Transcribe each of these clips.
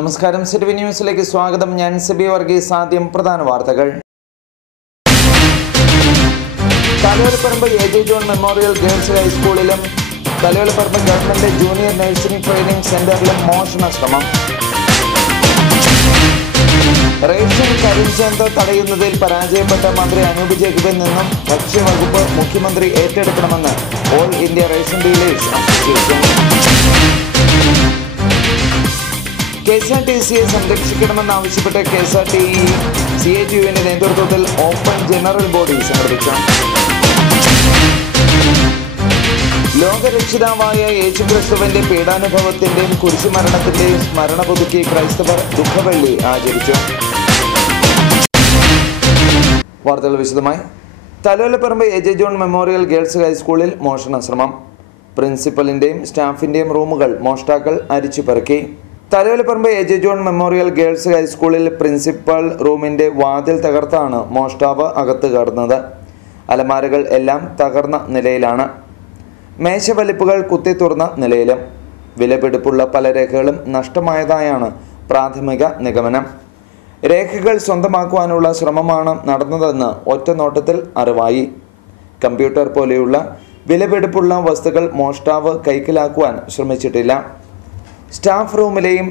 നമസ്കാരം, സിറ്റി ന്യൂസിലേക്ക് സ്വാഗതം. ഞാൻ സിബി വർഗീസ്. ആദ്യം പ്രധാന വാർത്തകൾ. Thalayolaparambu AJ John memorial girls ഹൈസ്കൂളിലും Thalayolaparambu government junior nursing training സെന്ററിലും മോഷണ ശ്രമം. റേഷൻ കരിഞ്ചന്ത തടയുന്നതിൽ പരാജയപ്പെട്ട മന്ത്രി അനൂപ് ജേക്കബിൽ നിന്നും ഭക്ഷ്യവകുപ്പ് മുഖ്യമന്ത്രി ഏറ്റെടുക്കണമെന്ന് all India ration dealers association. KSRTCയെ സംരക്ഷിക്കണമെന്നാവശ്യപ്പെട്ട് KSRTE CATUവിന്റെ നേതൃത്വത്തിൽ ഓപ്പൺ ജനറൽ ബോഡി സംഘടിപ്പിച്ചു. ലോകരക്ഷിതാവായ യേശുക്രിസ്തുവിന്റെ പീഡാനുഭവത്തിന്റെയും കുരിശുമരണത്തിന്റെയും സ്മരണ പുതുക്കി ക്രൈസ്തവർ ദുഃഖവെള്ളി ആചരിച്ചു. വാർത്തകൾ വിശദമായി. Thalayolaparambu AJ John memorial girls ഹൈസ്കൂളിൽ മോഷണ ശ്രമം. പ്രിൻസിപ്പലിന്റെയും സ്റ്റാഫിന്റെയും റൂമുകൾ മോഷ്ടാക്കൾ അരിച്ചുപെറുക്കി. Thalayolaparambu AJ John memorial girls ഹൈസ്കൂളിൽ പ്രിൻസിപ്പൽ റൂമിന്റെ വാതിൽ തകർത്താണ് മോഷ്ടാവ് അകത്ത് കടന്നത്. അലമാരകൾ എല്ലാം തകർന്ന നിലയിലാണ്. മേശവലിപ്പുകൾ കുത്തി തുറന്ന നിലയിലും. വിലപിടിപ്പുള്ള പല രേഖകളും നഷ്ടമായതായാണ് പ്രാഥമിക നിഗമനം. രേഖകൾ സ്വന്തമാക്കുവാനുള്ള ശ്രമമാണ് നടന്നതെന്ന് ഒറ്റ നോട്ടത്തിൽ അറിവായി. കമ്പ്യൂട്ടർ പോലെയുള്ള വിലപിടിപ്പുള്ള വസ്തുക്കൾ മോഷ്ടാവ് കൈക്കലാക്കുവാൻ ശ്രമിച്ചിട്ടില്ല. സ്റ്റാഫ് റൂമിലെയും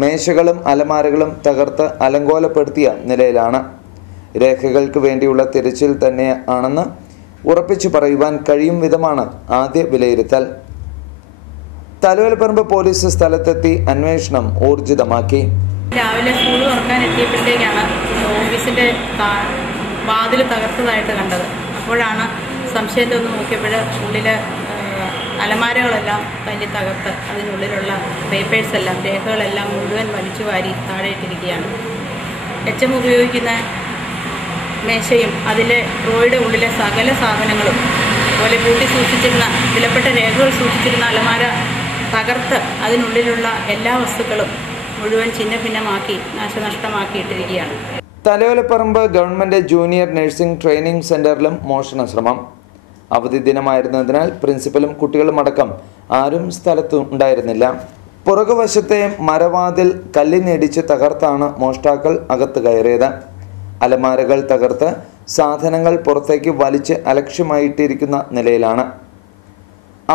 മേശകളും അലമാരകളും തകർത്ത് അലങ്കോലപ്പെടുത്തിയ നിലയിലാണ്. രേഖകൾക്ക് വേണ്ടിയുള്ള തിരച്ചിൽ തന്നെയാണെന്ന് ഉറപ്പിച്ചു പറയുവാൻ കഴിയും വിധമാണ് ആദ്യ വിലയിരുത്തൽ. തലയോലപ്പറമ്പ് പോലീസ് സ്ഥലത്തെത്തി അന്വേഷണം ഊർജിതമാക്കി. രാവിലെ സ്കൂൾ തുറക്കാൻ എത്തിയപ്പോഴത്തേക്കാണ് ഓഫീസിൻ്റെ വാതിൽ തകർത്തതായിട്ട് കണ്ടത്. അപ്പോഴാണ് സംശയം തോന്നി നോക്കിയപ്പോൾ ഉള്ളിൽ അലമാരകളെല്ലാം തല്ലി തകർത്ത് അതിനുള്ളിലുള്ള പേപ്പേഴ്സ് എല്ലാം രേഖകളെല്ലാം മുഴുവൻ വലിച്ചു വാരി താഴെ ഇട്ടിരിക്കുകയാണ്. HM ഉപയോഗിക്കുന്ന മേശയും അതിലെ ഡ്രോയുടെ ഉള്ളിലെ സകല സാധനങ്ങളും അതുപോലെ പൂട്ടി സൂക്ഷിച്ചിരുന്ന വിലപ്പെട്ട രേഖകൾ സൂക്ഷിച്ചിരുന്ന അലമാര തകർത്ത് അതിനുള്ളിലുള്ള എല്ലാ വസ്തുക്കളും മുഴുവൻ ഛിന്നഭിന്നമാക്കി നാശനഷ്ടമാക്കിയിട്ടിരിക്കുകയാണ്. Thalayolaparambu government junior nursing training സെന്ററിലും മോഷണ ശ്രമം. അവധി ദിനമായിരുന്നതിനാൽ പ്രിൻസിപ്പലും കുട്ടികളുമടക്കം ആരും സ്ഥലത്ത് ഉണ്ടായിരുന്നില്ല. പുറകുവശത്തെ മരവാതിൽ കല്ലിനിടിച്ച് തകർത്താണ് മോഷ്ടാക്കൾ അകത്ത് കയറിയത്. അലമാരകൾ തകർത്ത് സാധനങ്ങൾ പുറത്തേക്ക് വലിച്ച് അലക്ഷ്യമായിട്ടിരിക്കുന്ന നിലയിലാണ്.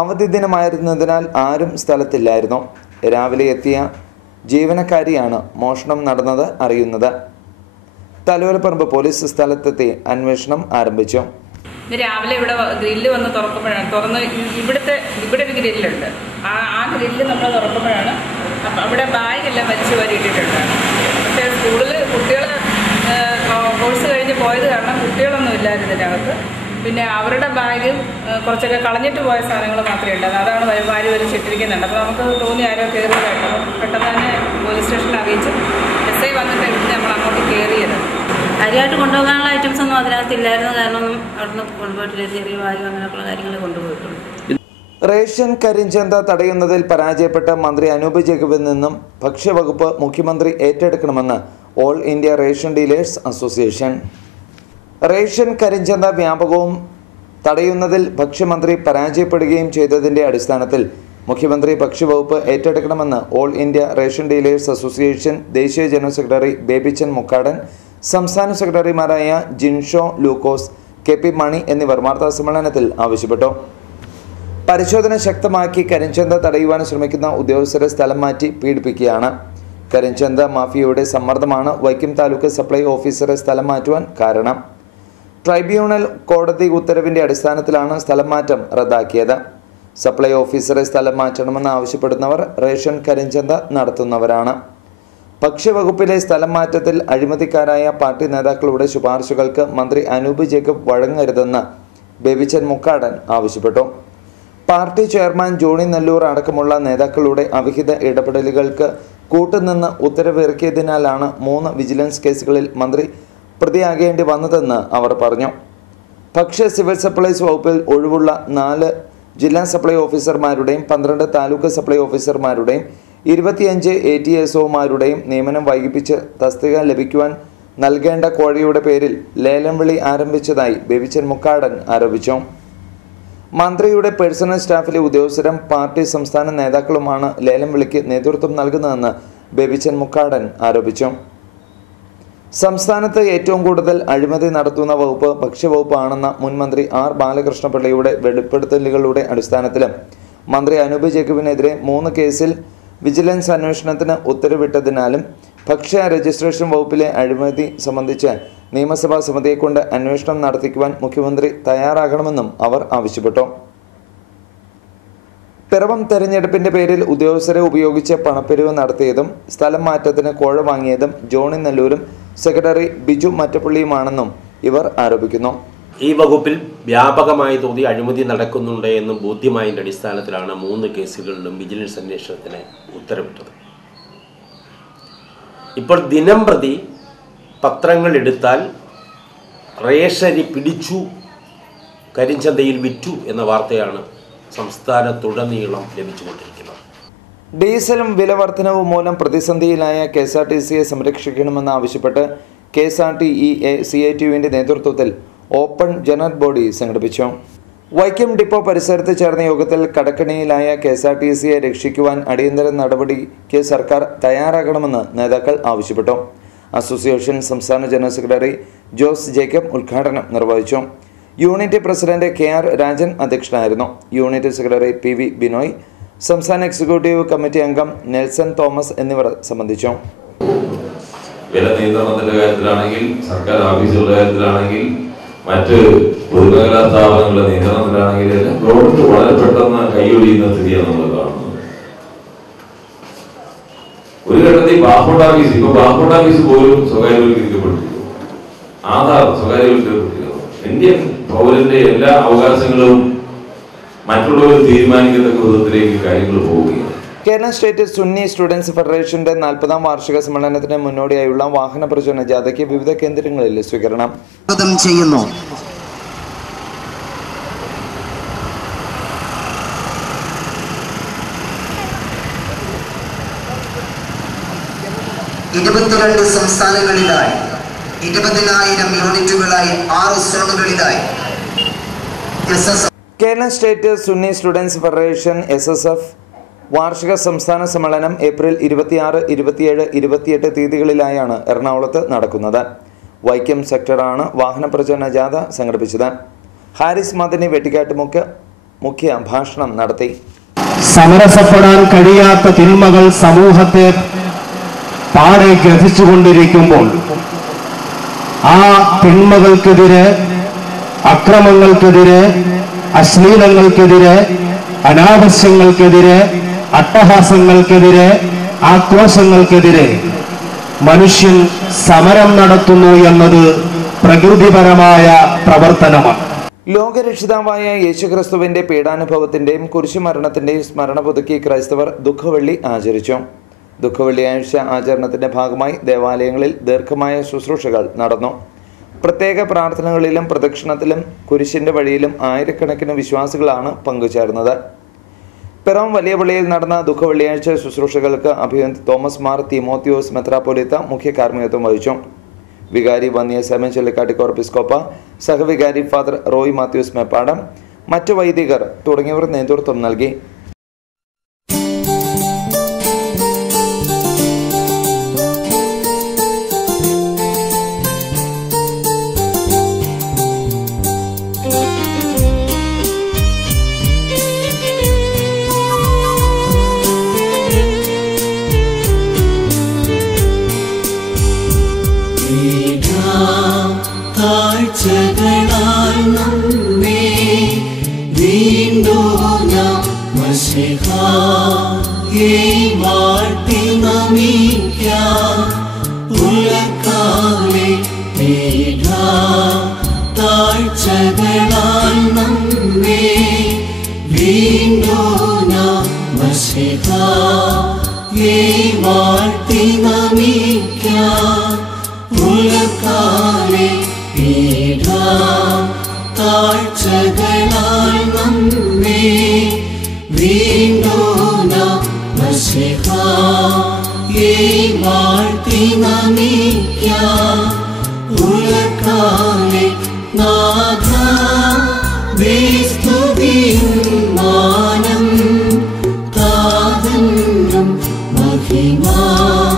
അവധി ദിനമായിരുന്നതിനാൽ ആരും സ്ഥലത്തില്ലായിരുന്നു. രാവിലെ എത്തിയ ജീവനക്കാരിയാണ് മോഷണം നടന്നത് അറിയുന്നത്. തലയോലപ്പറമ്പ് പോലീസ് സ്ഥലത്തെത്തി അന്വേഷണം ആരംഭിച്ചു. രാവിലെ ഇവിടെ ഗ്രില്ല് വന്ന് തുറന്ന് ഇവിടെ ഒരു ഗ്രില്ലുണ്ട്. ആ ഗ്രില്ല് നമ്മൾ തുറക്കുമ്പോഴാണ് അവിടെ ബാഗെല്ലാം വലിച്ചു വാരിയിട്ടിട്ടുണ്ട്. പക്ഷേ സ്കൂളിൽ കുട്ടികൾ കോഴ്സ് കഴിഞ്ഞ് പോയത് കാരണം കുട്ടികളൊന്നും ഇല്ലായിരുന്നു ഇതിനകത്ത്. പിന്നെ അവരുടെ ബാഗും കുറച്ചൊക്കെ കളഞ്ഞിട്ട് പോയ സാധനങ്ങൾ മാത്രമേ ഉണ്ടായിരുന്നു. അതാണ് വാരി വലിച്ചിട്ടിരിക്കുന്നുണ്ട്. അപ്പോൾ നമുക്ക് തോന്നി ആരോ കയറിയതായിട്ട് പെട്ടെന്ന് തന്നെ പോലീസ് സ്റ്റേഷനിൽ അറിയിച്ച് SI വന്നിട്ട് നമ്മൾ അങ്ങോട്ട് കയറിയത്. കാര്യമായിട്ട് കൊണ്ടുപോകാനുള്ള ഐറ്റംസ് ഒന്നും അതിനകത്തില്ലായിരുന്നു. കാരണം അവിടുന്ന് കൊണ്ടുപോയിട്ടില്ല. ചെറിയ ബാഗ് അങ്ങനെയൊക്കെയുള്ള കാര്യങ്ങൾ കൊണ്ടുപോയിട്ടുണ്ട്. റേഷൻ കരിഞ്ചന്ത തടയുന്നതിൽ പരാജയപ്പെട്ട മന്ത്രി അനൂപ് ജേക്കബിൽ നിന്നും ഭക്ഷ്യവകുപ്പ് മുഖ്യമന്ത്രി ഏറ്റെടുക്കണമെന്ന് all India ration dealers association. Ration കരിഞ്ചന്ത വ്യാപകവും തടയുന്നതിൽ ഭക്ഷ്യമന്ത്രി പരാജയപ്പെടുകയും ചെയ്തതിൻ്റെ അടിസ്ഥാനത്തിൽ മുഖ്യമന്ത്രി ഭക്ഷ്യവകുപ്പ് ഏറ്റെടുക്കണമെന്ന് all India ration dealers association ദേശീയ ജനറൽ സെക്രട്ടറി ബേബിച്ചൻ മുക്കാടൻ, സംസ്ഥാന സെക്രട്ടറിമാരായ ജിൻഷോ ലൂക്കോസ്, KP മണി എന്നിവർ വാർത്താസമ്മേളനത്തിൽ ആവശ്യപ്പെട്ടു. പരിശോധന ശക്തമാക്കി കരിഞ്ചന്ത തടയുവാൻ ശ്രമിക്കുന്ന ഉദ്യോഗസ്ഥരെ സ്ഥലം മാറ്റി പീഡിപ്പിക്കുകയാണ്. കരിഞ്ചന്ത മാഫിയയുടെ സമ്മർദ്ദമാണ് വൈക്കം താലൂക്ക് സപ്ലൈ ഓഫീസറെ സ്ഥലം മാറ്റുവാൻ കാരണം. ട്രൈബ്യൂണൽ കോടതി ഉത്തരവിന്റെ അടിസ്ഥാനത്തിലാണ് സ്ഥലം മാറ്റം റദ്ദാക്കിയത്. സപ്ലൈ ഓഫീസറെ സ്ഥലം മാറ്റണമെന്ന് ആവശ്യപ്പെടുന്നവർ റേഷൻ കരിഞ്ചന്ത നടത്തുന്നവരാണ്. ഭക്ഷ്യവകുപ്പിലെ സ്ഥലം മാറ്റത്തിൽ അഴിമതിക്കാരായ പാർട്ടി നേതാക്കളുടെ ശുപാർശകൾക്ക് മന്ത്രി അനൂപ് ജേക്കബ് വഴങ്ങരുതെന്ന് ബേബിച്ചൻ മുക്കാടൻ ആവശ്യപ്പെട്ടു. പാർട്ടി ചെയർമാൻ ജോണി നെല്ലൂർ അടക്കമുള്ള നേതാക്കളുടെ അവിഹിത ഇടപെടലുകൾക്ക് കൂട്ടുനിന്ന് ഉത്തരവിറക്കിയതിനാലാണ് 3 വിജിലൻസ് കേസുകളിൽ മന്ത്രി പ്രതിയാകേണ്ടി വന്നതെന്ന് അവർ പറഞ്ഞു. ഭക്ഷ്യ സിവിൽ സപ്ലൈസ് വകുപ്പിൽ ഒഴിവുള്ള 4 ജില്ലാ സപ്ലൈ ഓഫീസർമാരുടെയും 12 താലൂക്ക് സപ്ലൈ ഓഫീസർമാരുടെയും 25 ATSOമാരുടെയും നിയമനം വൈകിപ്പിച്ച് തസ്തിക ലഭിക്കുവാൻ നൽകേണ്ട കോഴയുടെ പേരിൽ ലേലം വിളി ആരംഭിച്ചതായി ബേബിച്ചൻ മുക്കാടൻ ആരോപിച്ചു. മന്ത്രിയുടെ പേഴ്സണൽ സ്റ്റാഫിലെ ഉദ്യോഗസ്ഥരും പാർട്ടി സംസ്ഥാന നേതാക്കളുമാണ് ലേലം വിളിക്ക് നേതൃത്വം നൽകുന്നതെന്ന് ബേബിച്ചൻ മുക്കാടൻ ആരോപിച്ചു. സംസ്ഥാനത്ത് ഏറ്റവും കൂടുതൽ അഴിമതി നടത്തുന്ന വകുപ്പ് ഭക്ഷ്യവകുപ്പ് ആണെന്ന മുൻ മന്ത്രി ആർ ബാലകൃഷ്ണപിള്ളയുടെ വെളിപ്പെടുത്തലുകളുടെ അടിസ്ഥാനത്തിലും മന്ത്രി അനൂപ് ജേക്കബിനെതിരെ 3 കേസിൽ വിജിലൻസ് അന്വേഷണത്തിന് ഉത്തരവിട്ടതിനാലും ഭക്ഷ്യ രജിസ്ട്രേഷൻ വകുപ്പിലെ അഴിമതി സംബന്ധിച്ച് നിയമസഭാ സമിതിയെക്കൊണ്ട് അന്വേഷണം നടത്തിക്കുവാൻ മുഖ്യമന്ത്രി തയ്യാറാകണമെന്നും അവർ ആവശ്യപ്പെട്ടു. പിറവം തെരഞ്ഞെടുപ്പിന്റെ പേരിൽ ഉദ്യോഗസ്ഥരെ ഉപയോഗിച്ച് പണപ്പിരിവ് നടത്തിയതും സ്ഥലം മാറ്റത്തിന് കോഴ വാങ്ങിയതും ജോണി നെല്ലൂരും സെക്രട്ടറി ബിജു മറ്റപ്പള്ളിയുമാണെന്നും ഇവർ ആരോപിക്കുന്നു. ഈ വകുപ്പിൽ വ്യാപകമായ തോതിൽ അഴിമതി നടക്കുന്നുണ്ട് എന്നും ബോധ്യമായതിൻ്റെ അടിസ്ഥാനത്തിലാണ് 3 കേസുകളിലും വിജിലൻസ് അന്വേഷണത്തിന് ഉത്തരവിട്ടത്. ഇപ്പോൾ ദിനം പ്രതി പത്രങ്ങൾ എടുത്താൽ റേഷരി പിടിച്ചു, കരിഞ്ചന്തയിൽ വിറ്റു എന്ന വാർത്തയാണ് സംസ്ഥാനത്തുടനീളം ലഭിച്ചുകൊണ്ടിരിക്കുന്നത്. ഡീസലും വില വർധനവ് മൂലം പ്രതിസന്ധിയിലായ KSRTCയെ സംരക്ഷിക്കണമെന്നാവശ്യപ്പെട്ട് KSRTE-CITUവിൻ്റെ നേതൃത്വത്തിൽ ഓപ്പൺ ജനറൽ ബോഡി സംഘടിപ്പിച്ചു. വൈക്കം ഡിപ്പോ പരിസരത്ത് ചേർന്ന യോഗത്തിൽ കടക്കണിയിലായ KSRTCയെ രക്ഷിക്കുവാൻ അടിയന്തര നടപടിക്ക് സർക്കാർ തയ്യാറാകണമെന്ന് നേതാക്കൾ ആവശ്യപ്പെട്ടു. അസോസിയേഷൻ സംസ്ഥാന ജനറൽ സെക്രട്ടറി ജോസ് ജേക്കബ് ഉദ്ഘാടനം നിർവഹിച്ചു. യൂണിറ്റ് പ്രസിഡന്റ് KR രാജൻ അധ്യക്ഷനായിരുന്നു. യൂണിറ്റ് സെക്രട്ടറി PV ബിനോയ്, സംസ്ഥാന എക്സിക്യൂട്ടീവ് കമ്മിറ്റി അംഗം നെൽസൺ തോമസ് എന്നിവർ സംബന്ധിച്ചു. വില നിയന്ത്രണത്തിന്റെ കാര്യത്തിലാണെങ്കിൽ, സർക്കാർ ഓഫീസുകളുടെ കാര്യത്തിലാണെങ്കിൽ, മറ്റ് പൊതുമേഖലാ സ്ഥാപനങ്ങളുടെ നിയന്ത്രണത്തിലാണെങ്കിൽ ഗവൺമെന്റ് വളരെ പെട്ടെന്ന് കൈയൊഴിയുന്ന സ്ഥിതിയാണ് നമ്മൾ കാണുന്നത്. ഒരു ഘട്ടത്തിൽ പാസ്പോർട്ട് ഓഫീസ് പോലും സ്വകാര്യവൽക്കരിക്കപ്പെട്ടിരിക്കുന്നു. ആധാർ സ്വകാര്യവൽക്കരിക്കപ്പെട്ടിരിക്കുന്നു. ഇന്ത്യൻ പൗരന്റെ എല്ലാ അവകാശങ്ങളും മറ്റുള്ളവർ തീരുമാനിക്കത്തക്ക വിധത്തിലേക്ക് കാര്യങ്ങൾ പോവുകയാണ്. കേരള സ്റ്റേറ്റ് സുന്നി സ്റ്റുഡൻസ് ഫെഡറേഷന്റെ 40ാം വാർഷിക സമ്മേളനത്തിന് മുന്നോടിയായുള്ള വാഹന പ്രചരണ ജാഥയ്ക്ക് വിവിധ കേന്ദ്രങ്ങളിൽ സ്വീകരണം ചെയ്യുന്നു. സംസ്ഥാനങ്ങളിലായി 20,000 യൂണിറ്റുകളായി 6 സോണുകളിലായി Kerala state Sunni students federation SSF വാർഷിക സംസ്ഥാന സമ്മേളനം ഏപ്രിൽ 26, 27, 28 തീയതികളിലായാണ് എറണാകുളത്ത് നടക്കുന്നത്. വൈക്കം സെക്ടറാണ് വാഹന പ്രചരണ ജാഥ സംഘടിപ്പിച്ചത്. ഹാരിസ് മദനി വെട്ടിക്കാട്ട് മുഖ്യ ഭാഷണം നടത്തി. സമരസപ്പെടാൻ കഴിയാത്ത തിന്മകൾ സമൂഹത്തെ പാടെ ഗ്രഹിച്ചുകൊണ്ടിരിക്കുമ്പോൾ ആ തിന്മകൾക്കെതിരെ, അക്രമങ്ങൾക്കെതിരെ, അശ്ലീലങ്ങൾക്കെതിരെ, അനാവശ്യങ്ങൾക്കെതിരെ, അട്ടഹാസങ്ങൾക്കെതിരെ, ആക്രോശങ്ങൾക്കെതിരെ മനുഷ്യൻ സമരം നടത്തുന്നു എന്നത് പ്രകൃതിപരമായ പ്രവർത്തനമാണ്. ലോകരക്ഷിതാവായ യേശുക്രിസ്തുവിന്റെ പീഡാനുഭവത്തിന്റെയും കുരിശുമരണത്തിന്റെയും സ്മരണ പുതുക്കി ക്രൈസ്തവർ ദുഃഖവെള്ളി ആചരിച്ചു. ദുഃഖവെള്ളിയാഴ്ച ആചരണത്തിന്റെ ഭാഗമായി ദേവാലയങ്ങളിൽ ദീർഘമായ ശുശ്രൂഷകൾ നടന്നു. പ്രത്യേക പ്രാർത്ഥനകളിലും പ്രദക്ഷിണത്തിലും കുരിശിന്റെ വഴിയിലും ആയിരക്കണക്കിന് വിശ്വാസികളാണ് പങ്കുചേർന്നത്. പിറവം വലിയ പള്ളിയിൽ നടന്ന ദുഃഖവെള്ളിയാഴ്ച ശുശ്രൂഷകൾക്ക് അഭിവന്ദ് തോമസ് മാർ തിമോത്തിയോസ് മെത്രാപ്പൊലീത്ത മുഖ്യ കാർമ്മികത്വം വഹിച്ചു. വികാരി വന്യ സെമൻ ചൊല്ലിക്കാട്ടി കോർപ്പിസ്കോപ്പ, സഹവികാരി ഫാദർ റോയ് മാത്യൂസ് മേപ്പാടം, മറ്റു വൈദികർ തുടങ്ങിയവർ നേതൃത്വം നൽകി. Mahima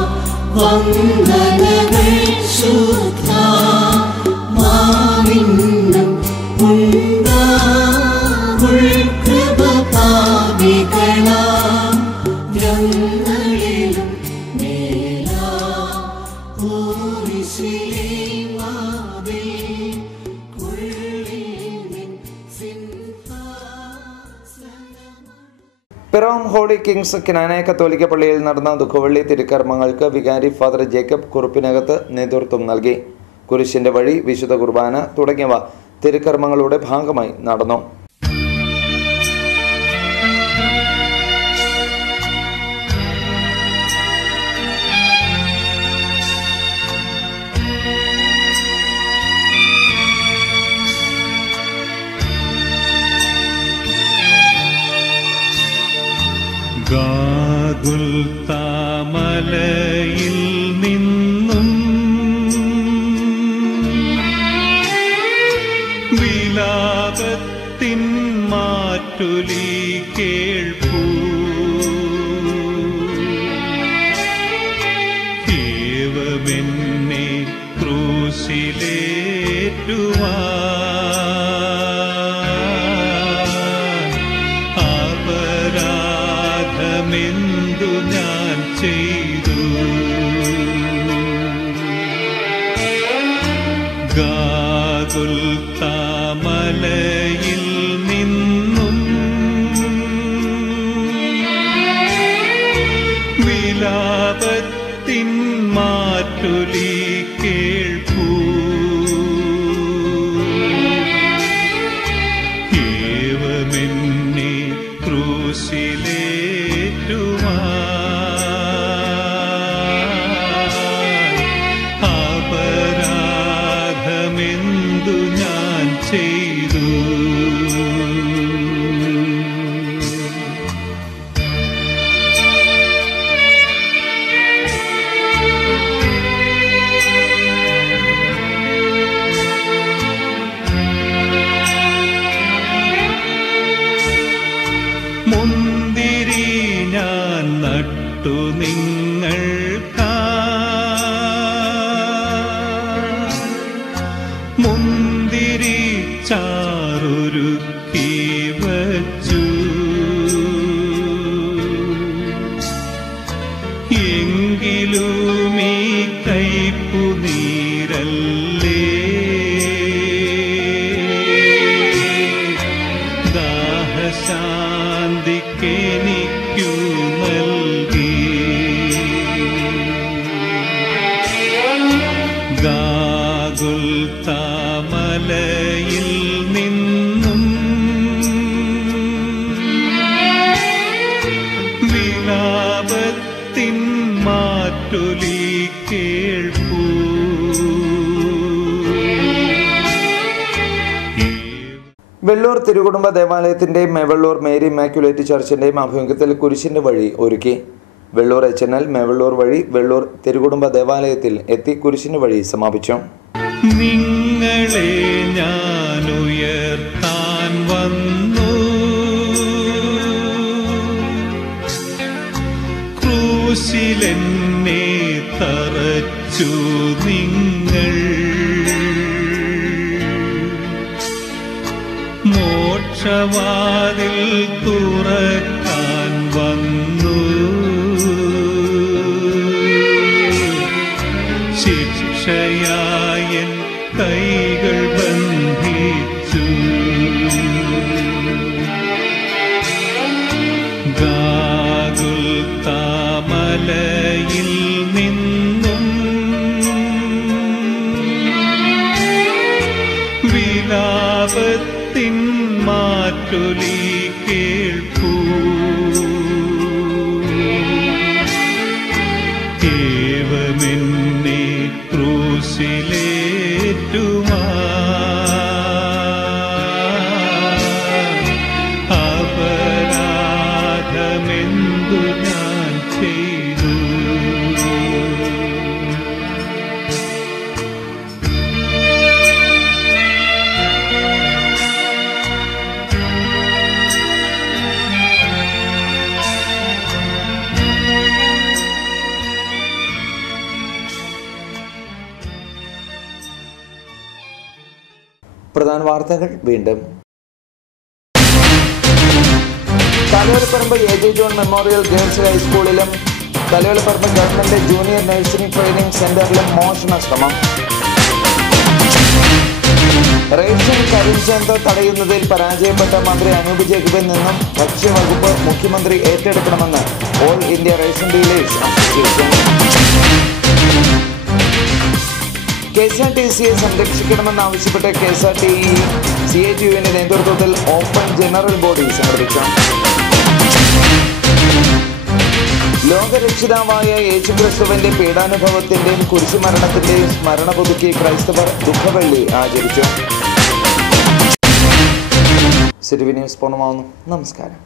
Piravam holy kings Knanaya കത്തോലിക്ക പള്ളിയിൽ നടന്ന ദുഃഖവെള്ളി തിരുക്കർമ്മങ്ങൾക്ക് വികാരി ഫാദർ ജേക്കബ് കുറുപ്പിനകത്ത് നേതൃത്വം നൽകി. കുരിശിന്റെ വഴി, വിശുദ്ധ കുർബാന തുടങ്ങിയവ തിരുക്കർമ്മങ്ങളുടെ ഭാഗമായി നടന്നു. ഗാഗുൽത്താമലയിൽ നിന്നും വിലാപത്തിൻ മാറ്റൊലി കേൾപ്പൂ. ദൈവമെന്നെ ക്രൂശിലേറ്റുവാൻ അപരാധമെന്തു ഞാൻ ചെയ്തു. ഗാഗുൽത്താമലയിൽ നിന്നും വിലാപത്തിൻ മാറ്റൊലി കേൾപ്പൂ. ദൈവമെന്നെ ക്രൂശിലേറ്റുവാൻ അപരാധമെന്തു ഞാൻ ചെയ്തു. മുന്തിരി ഞാൻ നട്ടു നിങ്ങൾക്കായി, മുന്തിരി ചാറൊരുക്കി വച്ചു. എങ്കിലും ഈ കൈപ്പു നീരല്ലേ ദാഹശാന്തിക്കെനിക്കു നൽകി. ഗാഗുൽത്താമലയിൽ നിന്നും വിലാപത്തിൻ മാറ്റൊലി കേൾപ്പൂ. വെള്ളൂർ തിരുകുടുംബ ദേവാലയത്തിന്റെയും മേവള്ളൂർ മേരി ഇമാക്യുലേറ്റ് ചർച്ചിന്റെയും ആഭിമുഖ്യത്തിൽ കുരിശിന്റെ വഴി ഒരുക്കി. വെള്ളൂർ HNL മേവള്ളൂർ വഴി വെള്ളൂർ തിരുകുടുംബ ദേവാലയത്തിൽ എത്തി കുരിശിന്റെ വഴി സമാപിച്ചു. നിങ്ങളെ ഞാൻ ഉയർത്താൻ വന്നു, ക്രൂശിലെന്നെ തറച്ചു നിങ്ങൾ. മോക്ഷവാതിൽ തുറക്കാൻ വന്നു, ശിക്ഷയായൻ കൈകൾ ബന്ധിച്ചു. ഗാഗുൽത്താമലയിൽ നിന്നും വിലാപത്തിൻ മാറ്റൊലി കേൾപ്പൂ. ദൈവമെന്നെ ക്രൂശിലേറ്റുവാൻ അപരാധമെന്തു ഞാൻ ചെയ്തു. പ്രധാന വാർത്തകൾ വീണ്ടും. Thalayolaparambu AJ John memorial girls ഹൈസ്കൂളിലും Thalayolaparambu government junior nursing training സെന്ററിലും മോഷണ ശ്രമം. റേഷൻ കരിഞ്ചന്ത തടയുന്നതിൽ പരാജയപ്പെട്ട മന്ത്രി അനൂപ് ജേക്കബിൽ നിന്നും ഭക്ഷ്യവകുപ്പ് മുഖ്യമന്ത്രി ഏറ്റെടുക്കണമെന്ന് all India ration dealers association. KSRTCയെ സംരക്ഷിക്കണമെന്നാവശ്യപ്പെട്ട് KSRTE CATUവിന്റെ നേതൃത്വത്തിൽ ഓപ്പൺ ജനറൽ ബോഡി സംഘടിപ്പിച്ചു. ലോകരക്ഷിതാവായ യേശുക്രിസ്തുവിന്റെ പീഡാനുഭവത്തിന്റെയും കുരിശുമരണത്തിന്റെയും സ്മരണ പുതുക്കി ക്രൈസ്തവർ ദുഃഖവെള്ളി ആചരിച്ചു. സിറ്റി ന്യൂസ് പൂർണ്ണമാവുന്നു. നമസ്കാരം.